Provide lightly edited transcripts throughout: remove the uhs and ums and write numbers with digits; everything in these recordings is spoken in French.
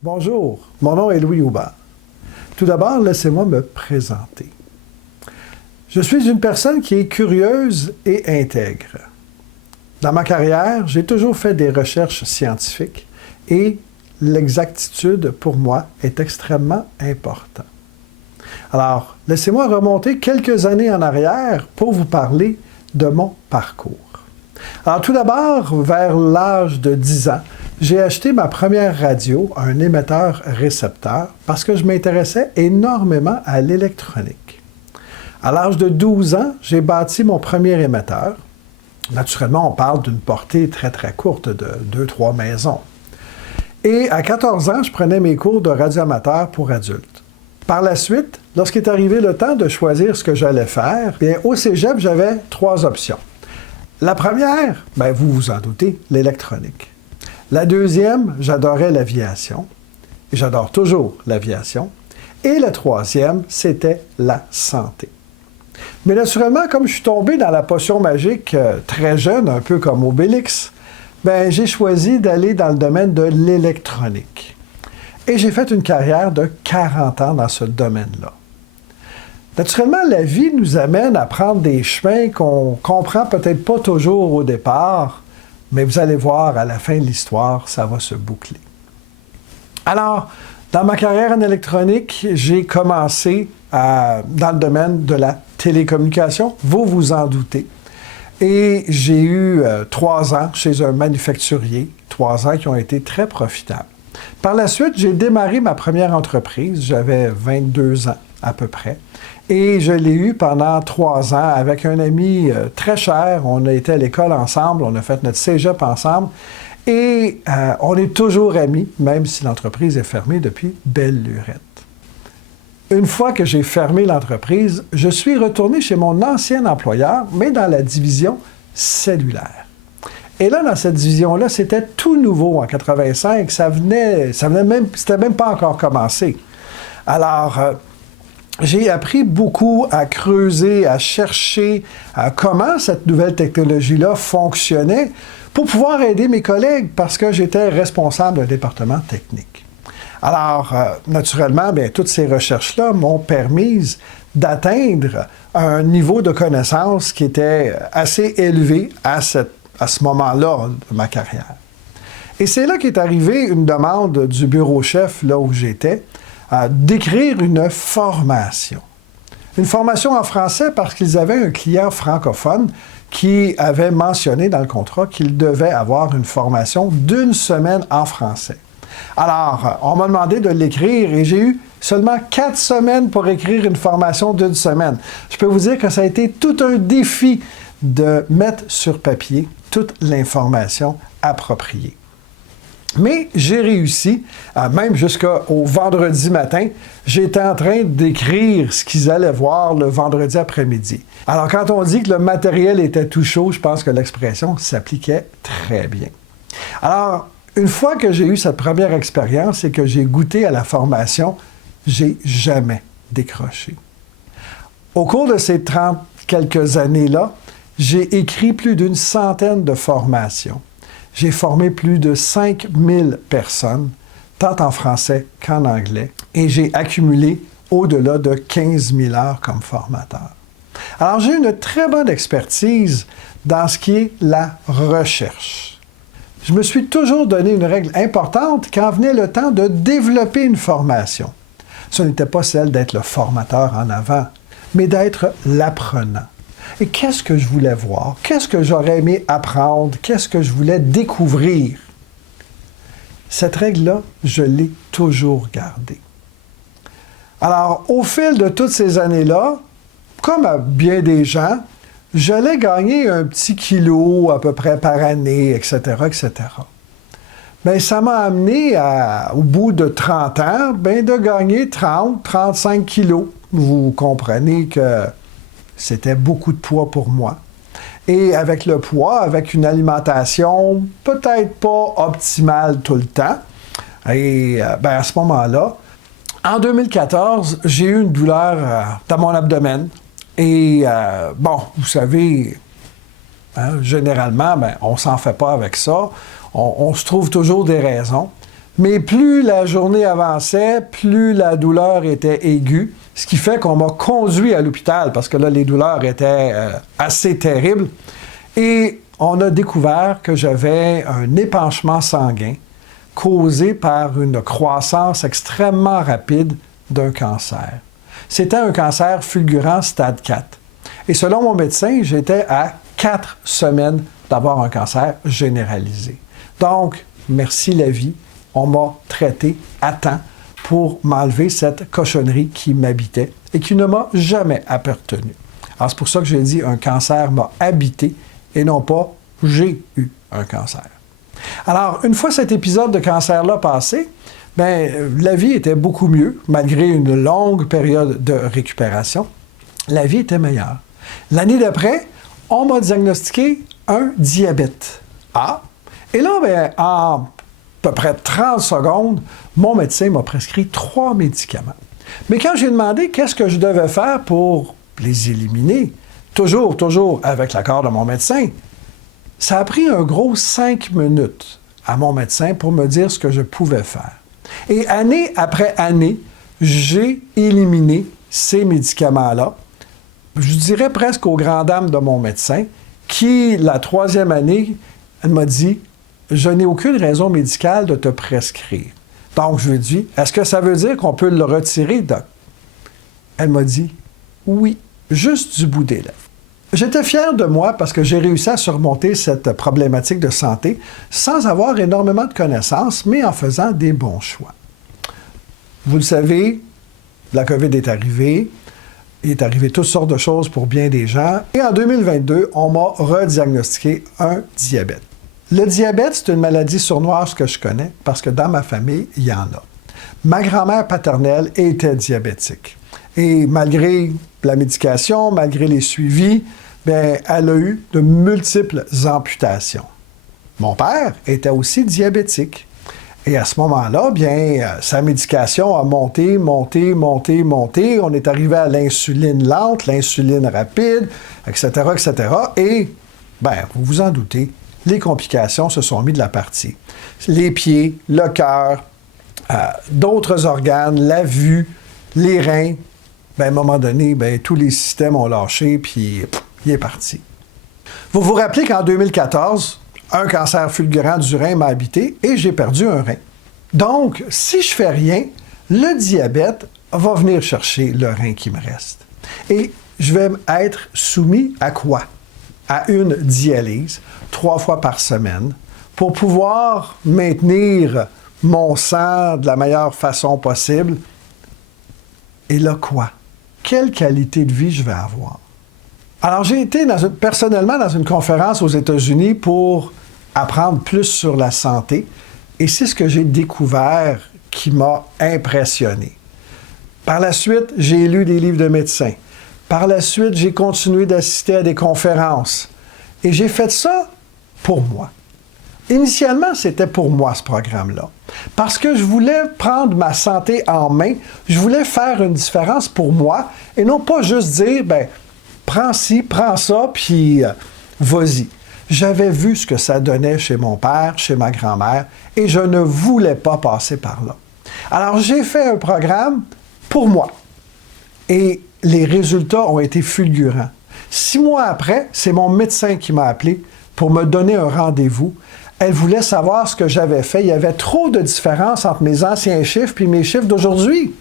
Bonjour, mon nom est Louis Aubert. Tout d'abord, laissez-moi me présenter. Je suis une personne qui est curieuse et intègre. Dans ma carrière, j'ai toujours fait des recherches scientifiques et l'exactitude, pour moi, est extrêmement importante. Alors, laissez-moi remonter quelques années en arrière pour vous parler de mon parcours. Alors, tout d'abord, vers l'âge de 10 ans, j'ai acheté ma première radio, un émetteur-récepteur, parce que je m'intéressais énormément à l'électronique. À l'âge de 12 ans, j'ai bâti mon premier émetteur. Naturellement, on parle d'une portée très, très courte de 2-3 maisons. Et à 14 ans, je prenais mes cours de radioamateur pour adultes. Par la suite, lorsqu'il est arrivé le temps de choisir ce que j'allais faire, bien, au cégep, j'avais 3 options. La première, bien, vous vous en doutez, l'électronique. La deuxième, j'adorais l'aviation. Et j'adore toujours l'aviation. Et la troisième, c'était la santé. Mais naturellement, comme je suis tombé dans la potion magique très jeune, un peu comme Obélix, ben, j'ai choisi d'aller dans le domaine de l'électronique. Et j'ai fait une carrière de 40 ans dans ce domaine-là. Naturellement, la vie nous amène à prendre des chemins qu'on comprend peut-être pas toujours au départ, mais vous allez voir, à la fin de l'histoire, ça va se boucler. Alors, dans ma carrière en électronique, j'ai commencé dans le domaine de la télécommunication, vous vous en doutez. Et j'ai eu 3 ans chez un manufacturier, 3 ans qui ont été très profitables. Par la suite, j'ai démarré ma première entreprise, j'avais 22 ans à peu près, et je l'ai eu pendant 3 ans avec un ami très cher. On a été à l'école ensemble, on a fait notre cégep ensemble, et on est toujours amis, même si l'entreprise est fermée depuis belle lurette. Une fois que j'ai fermé l'entreprise, je suis retourné chez mon ancien employeur, mais dans la division cellulaire. Et là, dans cette division-là, c'était tout nouveau en 85. C'était même pas encore commencé. Alors, j'ai appris beaucoup à creuser, à chercher comment cette nouvelle technologie-là fonctionnait pour pouvoir aider mes collègues parce que j'étais responsable d'un département technique. Alors, naturellement, bien, toutes ces recherches-là m'ont permis d'atteindre un niveau de connaissance qui était assez élevé à ce moment-là de ma carrière. Et c'est là qu'est arrivée une demande du bureau-chef, là où j'étais, d'écrire une formation. Une formation en français parce qu'ils avaient un client francophone qui avait mentionné dans le contrat qu'il devait avoir une formation d'1 semaine en français. Alors, on m'a demandé de l'écrire et j'ai eu seulement 4 semaines pour écrire une formation d'1 semaine. Je peux vous dire que ça a été tout un défi de mettre sur papier toute l'information appropriée. Mais j'ai réussi, même jusqu'au vendredi matin, j'étais en train d'écrire ce qu'ils allaient voir le vendredi après-midi. Alors, quand on dit que le matériel était tout chaud, je pense que l'expression s'appliquait très bien. Alors, une fois que j'ai eu cette première expérience et que j'ai goûté à la formation, j'ai jamais décroché. Au cours de ces 30 quelques années-là, j'ai écrit plus d'une centaine de formations. J'ai formé plus de 5000 personnes, tant en français qu'en anglais, et j'ai accumulé au-delà de 15 000 heures comme formateur. Alors, j'ai une très bonne expertise dans ce qui est la recherche. Je me suis toujours donné une règle importante quand venait le temps de développer une formation. Ce n'était pas celle d'être le formateur en avant, mais d'être l'apprenant. Et qu'est-ce que je voulais voir? Qu'est-ce que j'aurais aimé apprendre? Qu'est-ce que je voulais découvrir? Cette règle-là, je l'ai toujours gardée. Alors, au fil de toutes ces années-là, comme à bien des gens, j'allais gagner un petit kilo à peu près par année, etc., etc. Bien, ça m'a amené, au bout de 30 ans, bien, de gagner 30, 35 kilos. Vous comprenez que c'était beaucoup de poids pour moi. Et avec le poids, avec une alimentation peut-être pas optimale tout le temps, et bien, à ce moment-là, en 2014, j'ai eu une douleur dans mon abdomen. Et bon, vous savez, hein, généralement, ben, on ne s'en fait pas avec ça. On se trouve toujours des raisons. Mais plus la journée avançait, plus la douleur était aiguë, ce qui fait qu'on m'a conduit à l'hôpital parce que là, les douleurs étaient assez terribles. Et on a découvert que j'avais un épanchement sanguin causé par une croissance extrêmement rapide d'un cancer. C'était un cancer fulgurant stade 4. Et selon mon médecin, j'étais à 4 semaines d'avoir un cancer généralisé. Donc, merci la vie, on m'a traité à temps pour m'enlever cette cochonnerie qui m'habitait et qui ne m'a jamais appartenu. Alors, c'est pour ça que j'ai dit un cancer m'a habité et non pas j'ai eu un cancer. Alors, une fois cet épisode de cancer-là passé, la vie était beaucoup mieux, malgré une longue période de récupération. La vie était meilleure. L'année d'après, on m'a diagnostiqué un diabète A. Et là, en à peu près 30 secondes, mon médecin m'a prescrit 3 médicaments. Mais quand j'ai demandé qu'est-ce que je devais faire pour les éliminer, toujours avec l'accord de mon médecin, ça a pris un gros 5 minutes à mon médecin pour me dire ce que je pouvais faire. Et année après année, j'ai éliminé ces médicaments-là. Je dirais presque aux grandes dames de mon médecin, qui, la 3e année, elle m'a dit « Je n'ai aucune raison médicale de te prescrire. » Donc, je lui ai dit « Est-ce que ça veut dire qu'on peut le retirer, doc? » Elle m'a dit « Oui, juste du bout des lèvres. » J'étais fier de moi parce que j'ai réussi à surmonter cette problématique de santé sans avoir énormément de connaissances, mais en faisant des bons choix. Vous le savez, la COVID est arrivée. Il est arrivé toutes sortes de choses pour bien des gens. Et en 2022, on m'a rediagnostiqué un diabète. Le diabète, c'est une maladie sournoise que je connais parce que dans ma famille, il y en a. Ma grand-mère paternelle était diabétique. Et malgré la médication, malgré les suivis, elle a eu de multiples amputations. Mon père était aussi diabétique. Et à ce moment-là, sa médication a monté. On est arrivé à l'insuline lente, l'insuline rapide, etc., etc. Et, vous vous en doutez, les complications se sont mises de la partie. Les pieds, le cœur, d'autres organes, la vue, les reins. À un moment donné, tous les systèmes ont lâché, puis il est parti. Vous vous rappelez qu'en 2014, un cancer fulgurant du rein m'a habité et j'ai perdu un rein. Donc, si je fais rien, le diabète va venir chercher le rein qui me reste. Et je vais être soumis à quoi? À une dialyse 3 fois par semaine pour pouvoir maintenir mon sang de la meilleure façon possible. Et là, quoi? Quelle qualité de vie je vais avoir? Alors, j'ai été personnellement dans une conférence aux États-Unis pour apprendre plus sur la santé. Et c'est ce que j'ai découvert qui m'a impressionné. Par la suite, j'ai lu des livres de médecins. Par la suite, j'ai continué d'assister à des conférences. Et j'ai fait ça pour moi. Initialement, c'était pour moi, ce programme-là. Parce que je voulais prendre ma santé en main. Je voulais faire une différence pour moi et non pas juste dire, prends ci, prends ça, puis vas-y. J'avais vu ce que ça donnait chez mon père, chez ma grand-mère, et je ne voulais pas passer par là. Alors, j'ai fait un programme pour moi. Et les résultats ont été fulgurants. 6 mois après, c'est mon médecin qui m'a appelé pour me donner un rendez-vous. Elle voulait savoir ce que j'avais fait. Il y avait trop de différence entre mes anciens chiffres et mes chiffres d'aujourd'hui.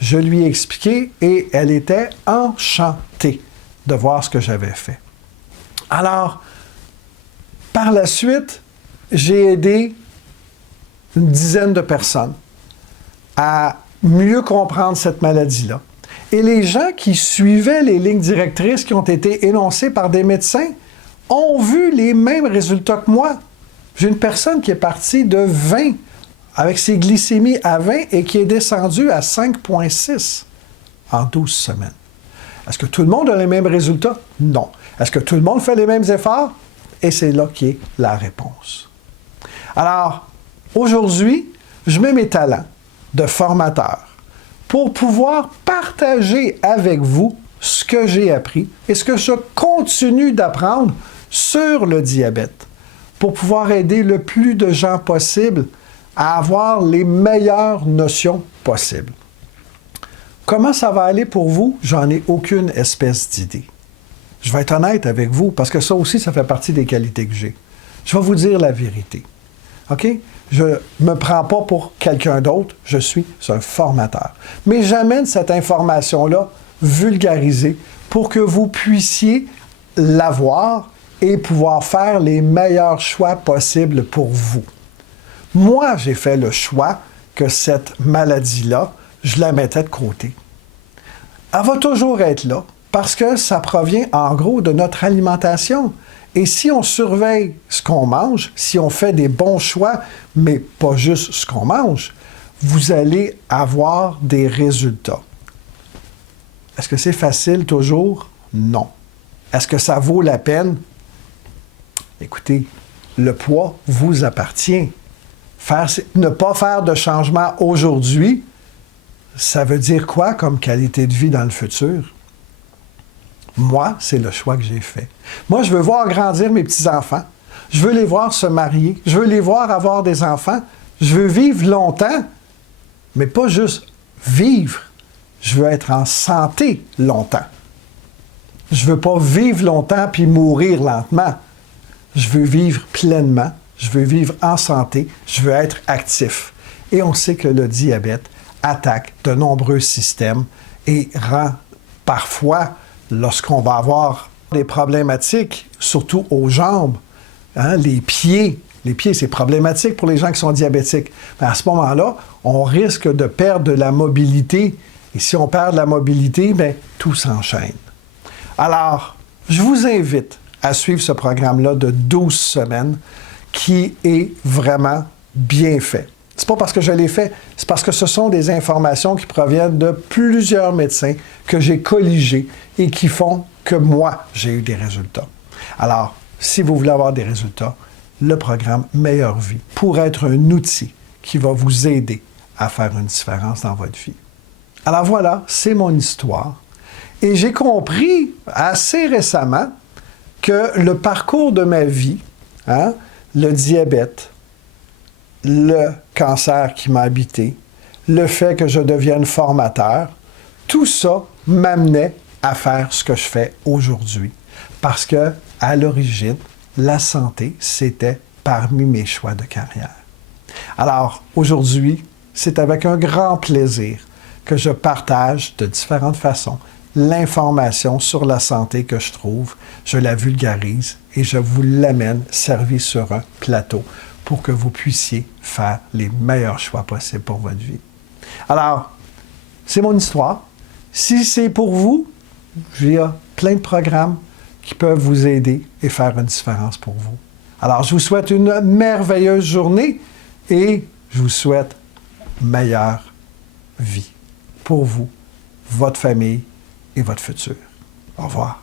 Je lui ai expliqué et elle était enchantée de voir ce que j'avais fait. Alors, par la suite, j'ai aidé une dizaine de personnes à mieux comprendre cette maladie-là. Et les gens qui suivaient les lignes directrices qui ont été énoncées par des médecins ont vu les mêmes résultats que moi. J'ai une personne qui est partie de 20 avec ses glycémies à 20 et qui est descendue à 5,6 en 12 semaines. Est-ce que tout le monde a les mêmes résultats? Non. Est-ce que tout le monde fait les mêmes efforts? Et c'est là qu'est la réponse. Alors, aujourd'hui, je mets mes talents de formateur pour pouvoir partager avec vous ce que j'ai appris et ce que je continue d'apprendre sur le diabète pour pouvoir aider le plus de gens possible à avoir les meilleures notions possibles. Comment ça va aller pour vous? J'en ai aucune espèce d'idée. Je vais être honnête avec vous, parce que ça aussi, ça fait partie des qualités que j'ai. Je vais vous dire la vérité. OK? Je ne me prends pas pour quelqu'un d'autre, je suis un formateur. Mais j'amène cette information-là vulgarisée pour que vous puissiez l'avoir et pouvoir faire les meilleurs choix possibles pour vous. Moi, j'ai fait le choix que cette maladie-là, je la mettais de côté. Elle va toujours être là parce que ça provient en gros de notre alimentation. Et si on surveille ce qu'on mange, si on fait des bons choix, mais pas juste ce qu'on mange, vous allez avoir des résultats. Est-ce que c'est facile toujours? Non. Est-ce que ça vaut la peine? Écoutez, le poids vous appartient. Ne pas faire de changement aujourd'hui, ça veut dire quoi comme qualité de vie dans le futur? Moi, c'est le choix que j'ai fait. Moi, je veux voir grandir mes petits-enfants. Je veux les voir se marier. Je veux les voir avoir des enfants. Je veux vivre longtemps, mais pas juste vivre. Je veux être en santé longtemps. Je veux pas vivre longtemps puis mourir lentement. Je veux vivre pleinement. Je veux vivre en santé. Je veux être actif. Et on sait que le diabète attaque de nombreux systèmes et rend parfois, lorsqu'on va avoir des problématiques, surtout aux jambes, les pieds, c'est problématique pour les gens qui sont diabétiques. Mais à ce moment-là, on risque de perdre de la mobilité. Et si on perd de la mobilité, bien, tout s'enchaîne. Alors, je vous invite à suivre ce programme-là de 12 semaines qui est vraiment bien fait. C'est pas parce que je l'ai fait, c'est parce que ce sont des informations qui proviennent de plusieurs médecins que j'ai colligés et qui font que moi, j'ai eu des résultats. Alors, si vous voulez avoir des résultats, le programme Meilleure Vie pourrait être un outil qui va vous aider à faire une différence dans votre vie. Alors voilà, c'est mon histoire. Et j'ai compris assez récemment que le parcours de ma vie, le diabète, le cancer qui m'a habité, le fait que je devienne formateur, tout ça m'amenait à faire ce que je fais aujourd'hui. Parce que, à l'origine, la santé, c'était parmi mes choix de carrière. Alors, aujourd'hui, c'est avec un grand plaisir que je partage de différentes façons l'information sur la santé que je trouve, je la vulgarise et je vous l'amène servie sur un plateau pour que vous puissiez faire les meilleurs choix possibles pour votre vie. Alors, c'est mon histoire. Si c'est pour vous, il y a plein de programmes qui peuvent vous aider et faire une différence pour vous. Alors, je vous souhaite une merveilleuse journée et je vous souhaite meilleure vie pour vous, votre famille et votre futur. Au revoir.